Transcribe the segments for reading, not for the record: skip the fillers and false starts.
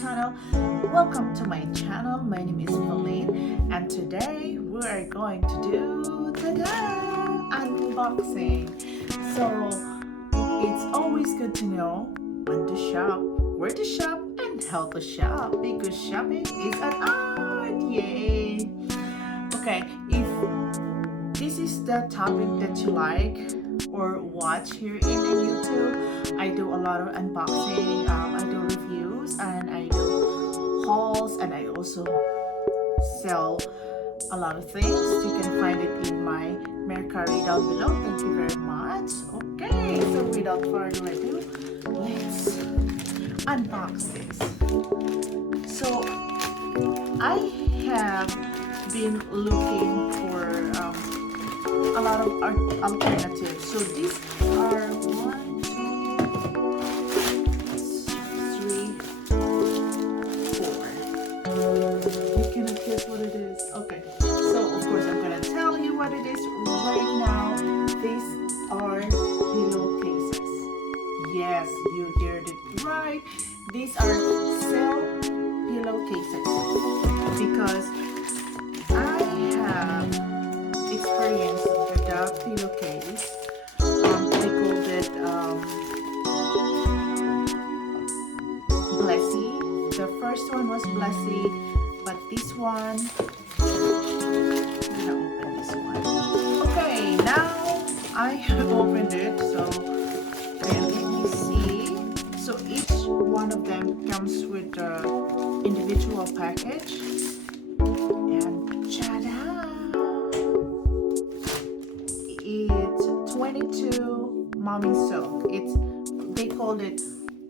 channel. Welcome to my channel. My name is Philine, and today we are going to do unboxing. So it's always good to know when to shop, where to shop, and how to shop, because shopping is an art. Yay! Okay, if this is the topic that you like or watch here in the YouTube, I do a lot of unboxing, I do reviews, and I do hauls, and I also sell a lot of things. You can find it in my Mercari down below. Thank you very much. Okay, so without further ado, let's unbox this. So I have been looking for a lot of alternatives. So these are 1, 2, 3, 4. You cannot guess what it is. Okay, so of course I'm gonna tell you what it is right now. These are pillowcases. Yes, you heard it right. These are cell pillowcases because I have experience with the pillowcase. They called it Blessy. The first one was Blessy, but this one, I'm gonna open this one. Okay, now I have opened it, so let me see. So each one of them comes with the individual package, and ta-da! It's 22 Mommesilk. They called it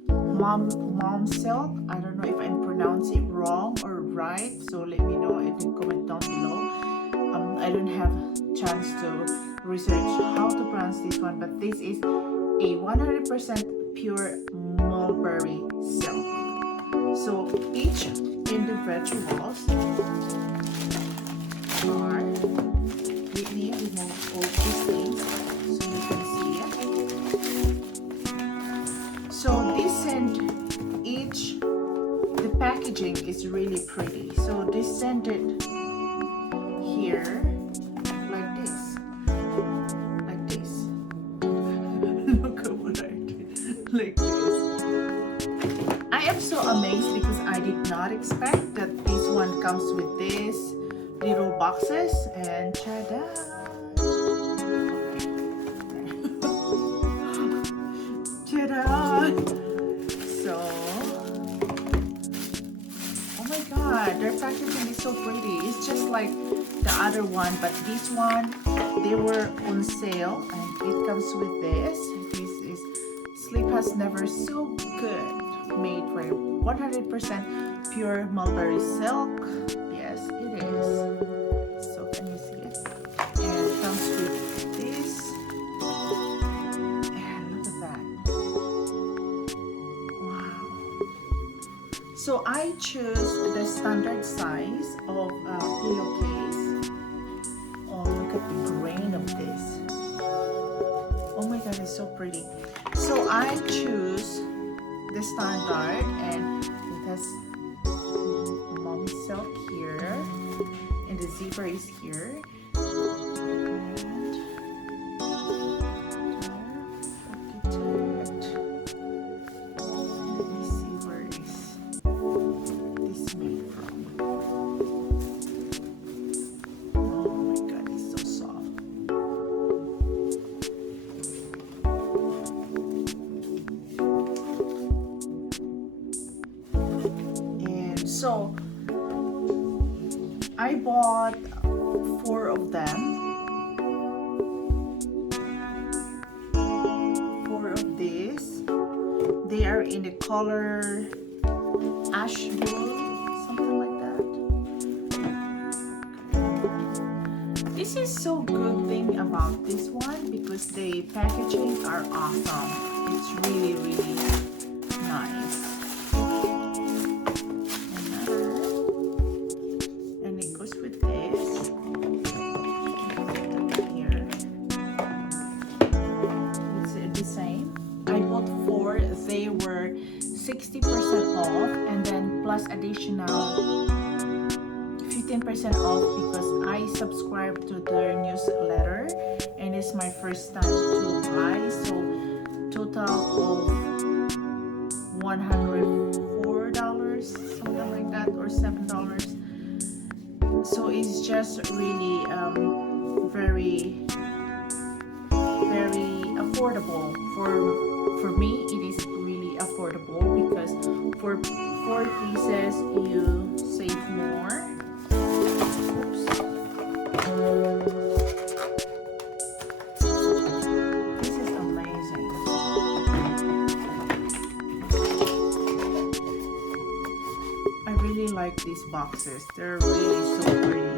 Mommesilk. I don't know if I'm pronouncing it wrong or right, so let me know in the comment down below. I don't have chance to research how to pronounce this one, but this is a 100% pure Mulburry silk. So each individuals are, let me remove all these things so you can see it. So this sent each, the packaging is really pretty. So they sent it here like this. Like this. Look at what I did. Like this. I am so amazed because I did not expect that this one comes with this little boxes, and ta-da! Ta-da! So, oh my god, their packaging is so pretty. It's just like the other one, but this one, they were on sale, and it comes with this. This is Sleep Has Never So Good, made for 100% pure mulberry silk. Yes, it is. So can you see it? And it comes with this. And look at that. Wow. So I choose the standard size of pillowcase. Oh, look at the grain of this. Oh my god, it's so pretty. So I choose the standard, and it has Mommesilk here, and the zipper is here. Let me see where is this made from. Oh my god, it's so soft. And so I bought 4 of them. 4 of these. They are in the color ash blue, something like that. Okay. This is so good thing about this one because the packaging are awesome. It's really, really nice. And it goes with this. Here. It's the same. I bought 4. They were 60% off, and then plus additional 15% off because I subscribe to their newsletter and it's my first time to buy. So total of $104, something like that, or $7. So it's just really very affordable. For me it is really affordable because for 4 pieces you save more. Oops. This is amazing. I really like these boxes. They're really so pretty.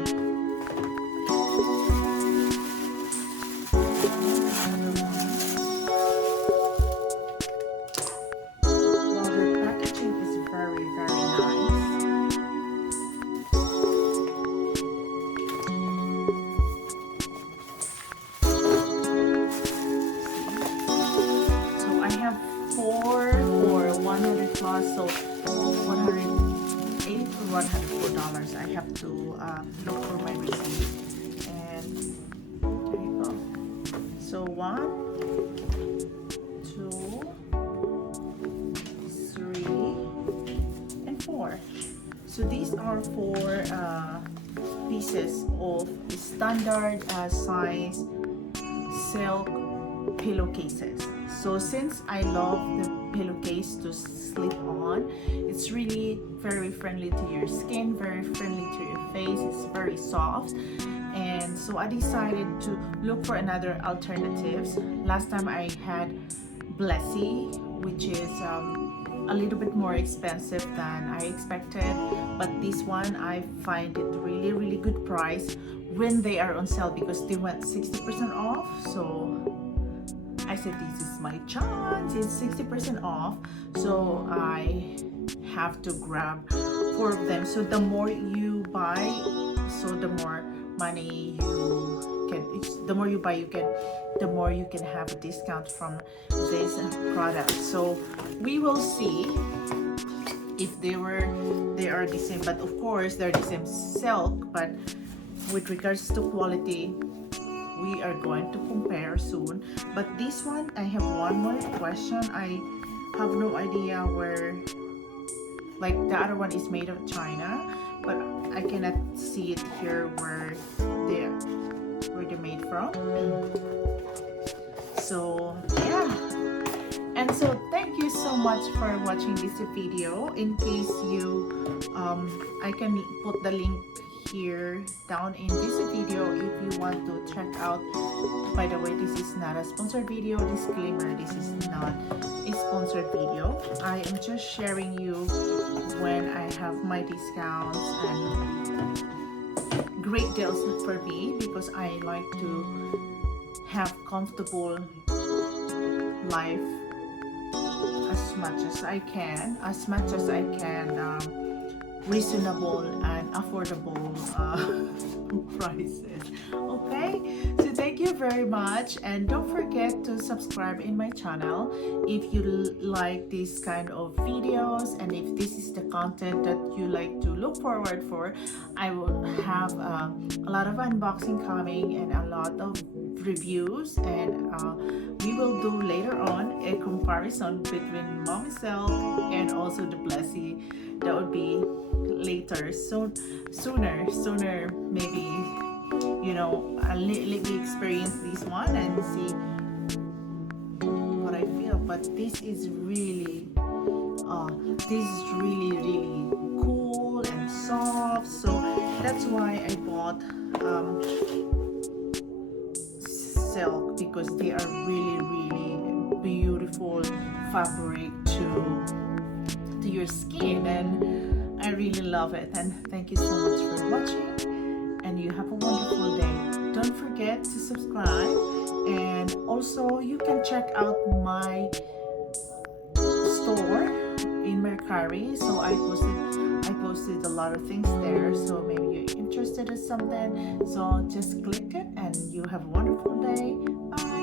For 100 plus, so $180 to $104. I have to look for my receipt, and there you go. So 1, 2, 3, and 4. So these are 4 pieces of standard size silk pillowcases. So since I love the pillowcase to sleep on, it's really very friendly to your skin, very friendly to your face. It's very soft, and so I decided to look for another alternatives. Last time I had Blessy, which is a little bit more expensive than I expected, but this one I find it really good price when they are on sale because they went 60% off. So I said this is my chance, it's 60% off, so I have to grab 4 of them. So the more you buy, so the more money you can, the more you buy the more you can have a discount from this product. So we will see if they are the same, but of course they're the same silk, but with regards to quality we are going to compare soon. But this one, I have one more question. I have no idea where, like the other one is made of China, but I cannot see it here where they're made from. So yeah, and so thank you so much for watching this video. In case you I can put the link here down in this video if you want to check out. By the way, this is not a sponsored video. Disclaimer, this is not a sponsored video. I am just sharing you when I have my discounts and great deals for me because I like to have comfortable life as much as I can, reasonable and affordable prices. Okay, so thank you very much, and don't forget to subscribe in my channel if you like this kind of videos, and if this is the content that you like to look forward for. I will have a lot of unboxing coming and a lot of reviews, and we will do later on a comparison between Mommesilk and also the Blessy. That would be later, sooner maybe, you know, let me experience this one and see what I feel. But this is really really cool and soft, so that's why I bought silk, because they are really beautiful fabric to your skin, and I really love it. And thank you so much for watching, and you have a wonderful day. Don't forget to subscribe, and also you can check out my store in Mercari. So I posted a lot of things there, so maybe you're interested in something, so just click it, and you have a wonderful day. Bye.